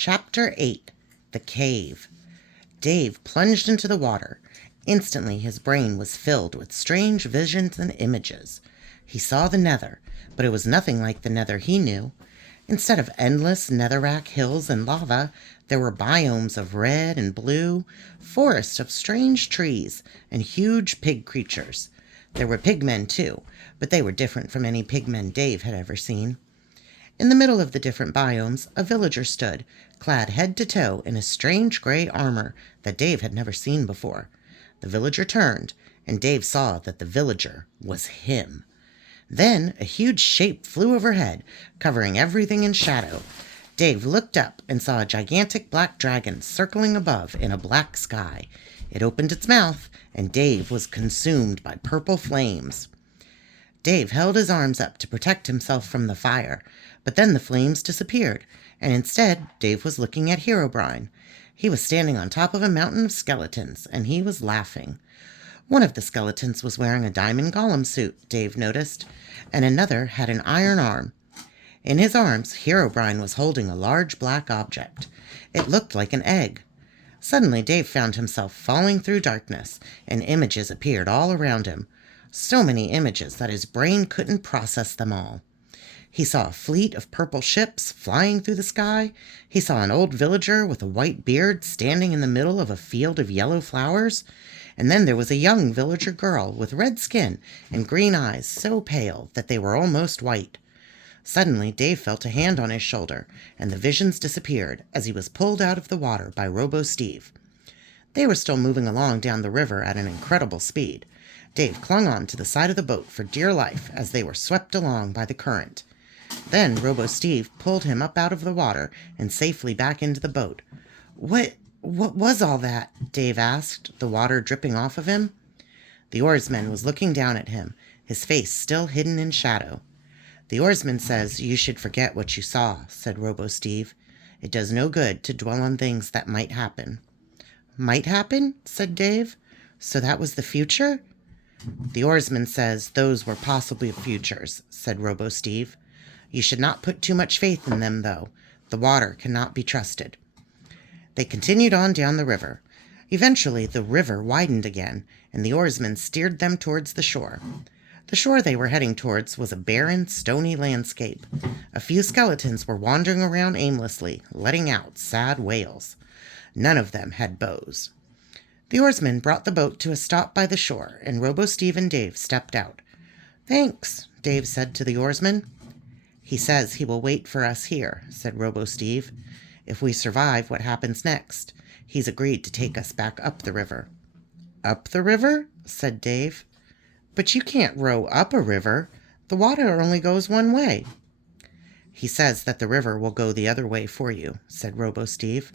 Chapter 8. The Cave. Dave plunged into the water. Instantly his brain was filled with strange visions and images. He saw the Nether, but it was nothing like the Nether he knew. Instead of endless netherrack hills and lava, there were biomes of red and blue, forests of strange trees, and huge pig creatures. There were pigmen too, but they were different from any pigmen Dave had ever seen. In the middle of the different biomes, a villager stood, clad head to toe in a strange gray armor that Dave had never seen before. The villager turned, and Dave saw that the villager was him. Then a huge shape flew overhead, covering everything in shadow. Dave looked up and saw a gigantic black dragon circling above in a black sky. It opened its mouth, and Dave was consumed by purple flames. Dave held his arms up to protect himself from the fire, but then the flames disappeared, and instead Dave was looking at Herobrine. He was standing on top of a mountain of skeletons, and he was laughing. One of the skeletons was wearing a diamond golem suit, Dave noticed, and another had an iron arm. In his arms, Herobrine was holding a large black object. It looked like an egg. Suddenly Dave found himself falling through darkness, and images appeared all around him. So many images that his brain couldn't process them all. He saw a fleet of purple ships flying through the sky. He saw an old villager with a white beard standing in the middle of a field of yellow flowers. And then there was a young villager girl with red skin and green eyes so pale that they were almost white. Suddenly Dave felt a hand on his shoulder, and the visions disappeared as he was pulled out of the water by Robo-Steve. They were still moving along down the river at an incredible speed. Dave clung on to the side of the boat for dear life as they were swept along by the current. Then Robo-Steve pulled him up out of the water and safely back into the boat. What was all that?" Dave asked, the water dripping off of him. The oarsman was looking down at him, his face still hidden in shadow. "The oarsman says you should forget what you saw," said Robo-Steve. "It does no good to dwell on things that might happen." "Might happen?" said Dave. "So that was the future?" "The oarsman says those were possibly futures," said Robo-Steve. "You should not put too much faith in them, though. The water cannot be trusted." They continued on down the river. Eventually the river widened again, and the oarsmen steered them towards the shore. The shore they were heading towards was a barren, stony landscape. A few skeletons were wandering around aimlessly, letting out sad wails. None of them had bows. The oarsmen brought the boat to a stop by the shore, and Robo-Steve and Dave stepped out. "Thanks," Dave said to the oarsman. "He says he will wait for us here," said Robo-Steve. "If we survive what happens next, he's agreed to take us back up the river." "Up the river?" said Dave. "But you can't row up a river. The water only goes one way." "He says that the river will go the other way for you," said Robo-Steve.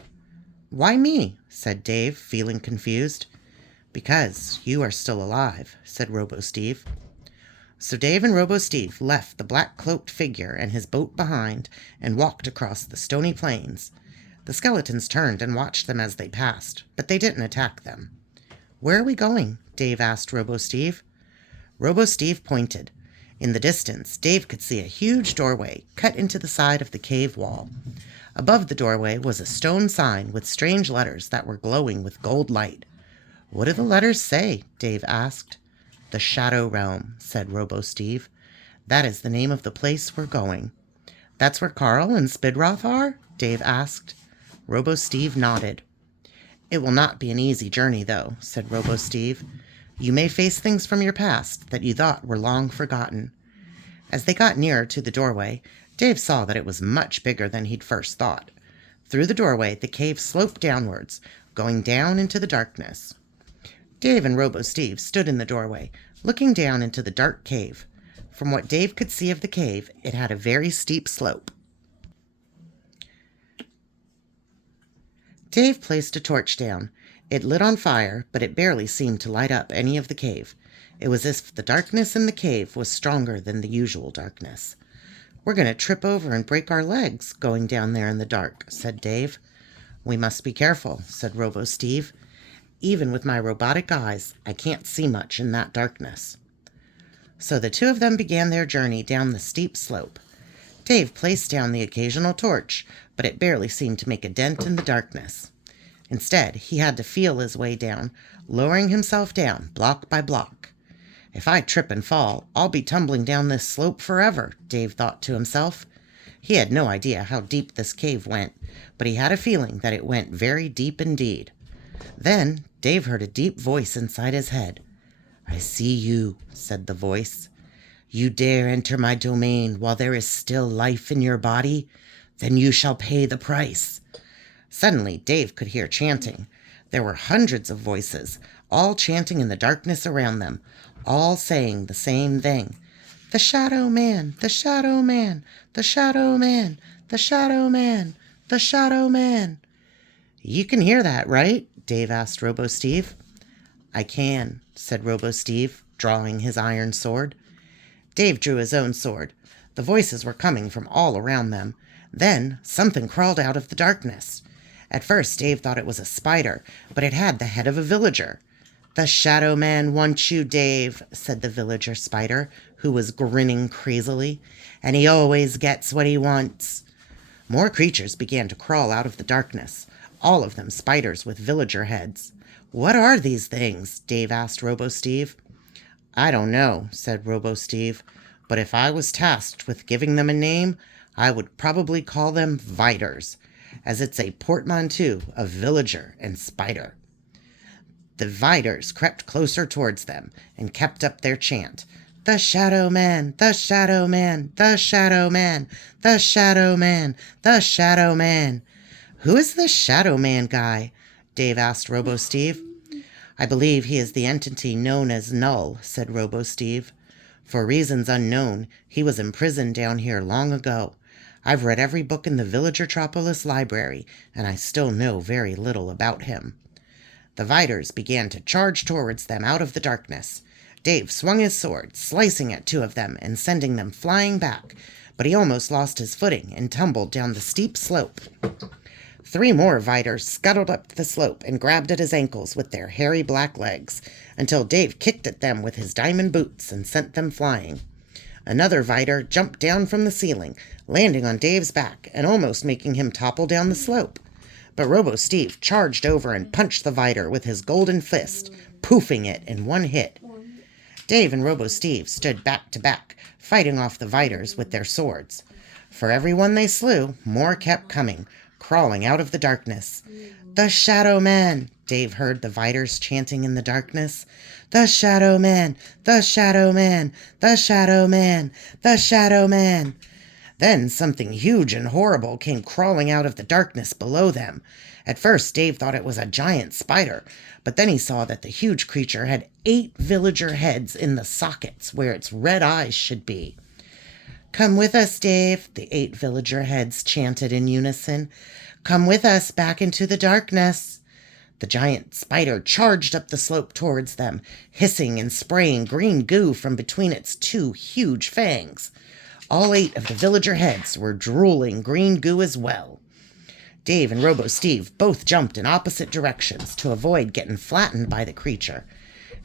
"Why me?" said Dave, feeling confused. "Because you are still alive," said Robo-Steve. So Dave and Robo-Steve left the black-cloaked figure and his boat behind and walked across the stony plains. The skeletons turned and watched them as they passed, but they didn't attack them. "Where are we going?" Dave asked Robo-Steve. Robo-Steve pointed. In the distance, Dave could see a huge doorway cut into the side of the cave wall. Above the doorway was a stone sign with strange letters that were glowing with gold light. "What do the letters say?" Dave asked. "The Shadow Realm," said Robo-Steve. "That is the name of the place we're going." "That's where Carl and Spidroth are?" Dave asked. Robo-Steve nodded. "It will not be an easy journey, though," said Robo-Steve. "You may face things from your past that you thought were long forgotten." As they got nearer to the doorway, Dave saw that it was much bigger than he'd first thought. Through the doorway, the cave sloped downwards, going down into the darkness. Dave and Robo-Steve stood in the doorway, looking down into the dark cave. From what Dave could see of the cave, it had a very steep slope. Dave placed a torch down. It lit on fire, but it barely seemed to light up any of the cave. It was as if the darkness in the cave was stronger than the usual darkness. "We're going to trip over and break our legs going down there in the dark," said Dave. "We must be careful," said Robo-Steve. "Even with my robotic eyes, I can't see much in that darkness." So the two of them began their journey down the steep slope. Dave placed down the occasional torch, but it barely seemed to make a dent in the darkness. Instead, he had to feel his way down, lowering himself down block by block. If I trip and fall, I'll be tumbling down this slope forever, Dave thought to himself. He had no idea how deep this cave went, but he had a feeling that it went very deep indeed. Then Dave heard a deep voice inside his head. "I see you," said the voice. "You dare enter my domain while there is still life in your body? Then you shall pay the price." Suddenly, Dave could hear chanting. There were hundreds of voices, all chanting in the darkness around them, all saying the same thing. "The Shadow Man, the Shadow Man, the Shadow Man, the Shadow Man, the Shadow Man." "You can hear that, right?" Dave asked Robo-Steve. "I can," said Robo-Steve, drawing his iron sword. Dave drew his own sword. The voices were coming from all around them. Then something crawled out of the darkness. At first Dave thought it was a spider, but it had the head of a villager. "The Shadow Man wants you, Dave," said the villager spider, who was grinning crazily, "and he always gets what he wants." More creatures began to crawl out of the darkness, all of them spiders with villager heads. "What are these things?" Dave asked Robo-Steve. "I don't know," said Robo-Steve, "but if I was tasked with giving them a name, I would probably call them Viters, as it's a portmanteau of villager and spider." The Viters crept closer towards them and kept up their chant. "The Shadow Man, the Shadow Man, the Shadow Man, the Shadow Man, the Shadow Man." "Who is this Shadow Man guy?" Dave asked Robo-Steve. "I believe he is the entity known as Null," said Robo-Steve. "For reasons unknown, he was imprisoned down here long ago. I've read every book in the Villagertropolis library, and I still know very little about him." The Viters began to charge towards them out of the darkness. Dave swung his sword, slicing at two of them and sending them flying back, but he almost lost his footing and tumbled down the steep slope. Three more Viters scuttled up the slope and grabbed at his ankles with their hairy black legs, until Dave kicked at them with his diamond boots and sent them flying. Another Viter jumped down from the ceiling, landing on Dave's back and almost making him topple down the slope. But Robo-Steve charged over and punched the Viter with his golden fist, poofing it in one hit. Dave and Robo-Steve stood back to back, fighting off the Viters with their swords. For every one they slew, more kept coming, crawling out of the darkness. "The Shadow Man!" Dave heard the Viters chanting in the darkness. "The Shadow Man! The Shadow Man! The Shadow Man! The Shadow Man!" Then something huge and horrible came crawling out of the darkness below them. At first Dave thought it was a giant spider, but then he saw that the huge creature had 8 villager heads in the sockets where its red eyes should be. "Come with us, Dave," the 8 villager heads chanted in unison. "Come with us back into the darkness." The giant spider charged up the slope towards them, hissing and spraying green goo from between its 2 huge fangs. All 8 of the villager heads were drooling green goo as well. Dave and Robo-Steve both jumped in opposite directions to avoid getting flattened by the creature.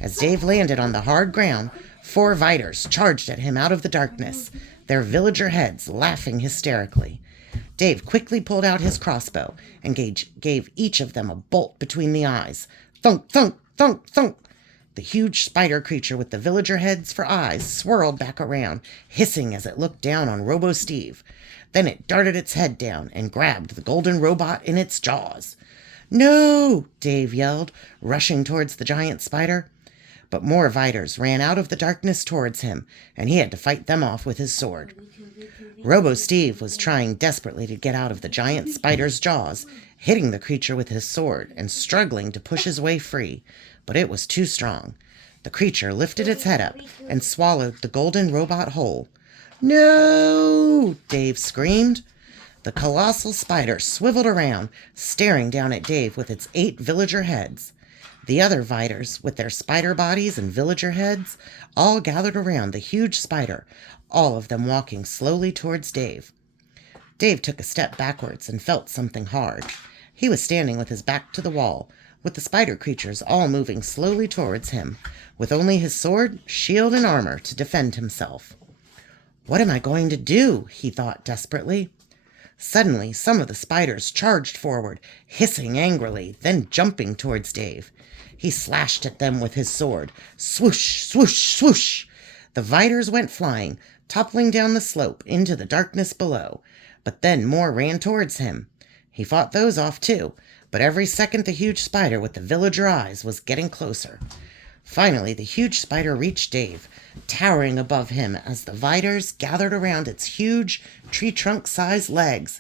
As Dave landed on the hard ground, 4 Viters charged at him out of the darkness, their villager heads laughing hysterically. Dave quickly pulled out his crossbow and gave each of them a bolt between the eyes. Thunk, thunk, thunk, thunk. The huge spider creature with the villager heads for eyes swirled back around, hissing as it looked down on Robo-Steve. Then it darted its head down and grabbed the golden robot in its jaws. "No!" Dave yelled, rushing towards the giant spider. But more Viters ran out of the darkness towards him, and he had to fight them off with his sword. Robo-Steve was trying desperately to get out of the giant spider's jaws, hitting the creature with his sword and struggling to push his way free, but it was too strong. The creature lifted its head up and swallowed the golden robot whole. "No!" Dave screamed. The colossal spider swiveled around, staring down at Dave with its 8 villager heads. The other Viters, with their spider bodies and villager heads, all gathered around the huge spider, all of them walking slowly towards Dave. Dave took a step backwards and felt something hard. He was standing with his back to the wall, with the spider creatures all moving slowly towards him, with only his sword, shield, and armor to defend himself. What am I going to do? He thought desperately. Suddenly, some of the spiders charged forward, hissing angrily, then jumping towards Dave. He slashed at them with his sword. Swoosh, swoosh, swoosh! The viters went flying, toppling down the slope into the darkness below. But then more ran towards him. He fought those off too, but every second the huge spider with the villager eyes was getting closer. Finally, the huge spider reached Dave, towering above him as the viters gathered around its huge, tree-trunk-sized legs.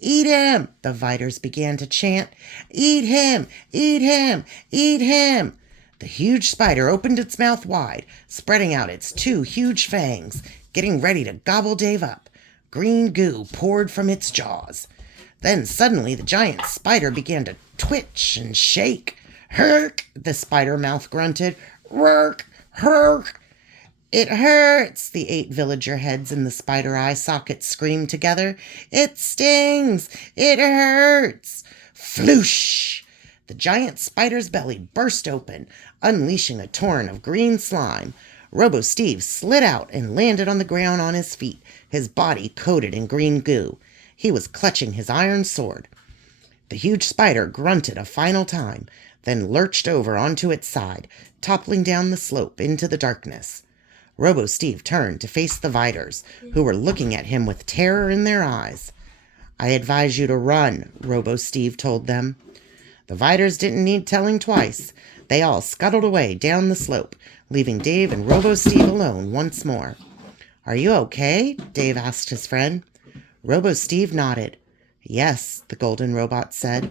"Eat him!" the viters began to chant. "Eat him! Eat him! Eat him!" The huge spider opened its mouth wide, spreading out its two huge fangs, getting ready to gobble Dave up. Green goo poured from its jaws. Then suddenly the giant spider began to twitch and shake. "Herk!" the spider mouth grunted. "Rrrk! Herk!" "It hurts!" the 8 villager heads in the spider eye sockets screamed together. "It stings! It hurts!" Floosh! The giant spider's belly burst open, unleashing a torrent of green slime. Robo-Steve slid out and landed on the ground on his feet, his body coated in green goo. He was clutching his iron sword. The huge spider grunted a final time, then lurched over onto its side, toppling down the slope into the darkness. Robo-Steve turned to face the viters, who were looking at him with terror in their eyes. "I advise you to run," Robo-Steve told them. The viters didn't need telling twice. They all scuttled away down the slope, leaving Dave and Robo-Steve alone once more. "Are you okay?" Dave asked his friend. Robo-Steve nodded. "Yes," the golden robot said.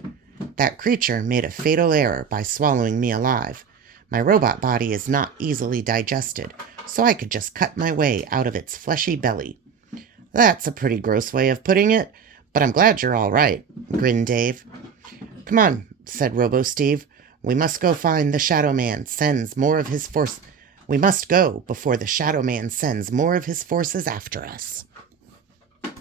"That creature made a fatal error by swallowing me alive. My robot body is not easily digested, so I could just cut my way out of its fleshy belly." "That's a pretty gross way of putting it, but I'm glad you're all right," grinned Dave. "Come on," said Robo-Steve. "We must go find the Shadow Man sends more of his force. We must go before the Shadow Man sends more of his forces after us."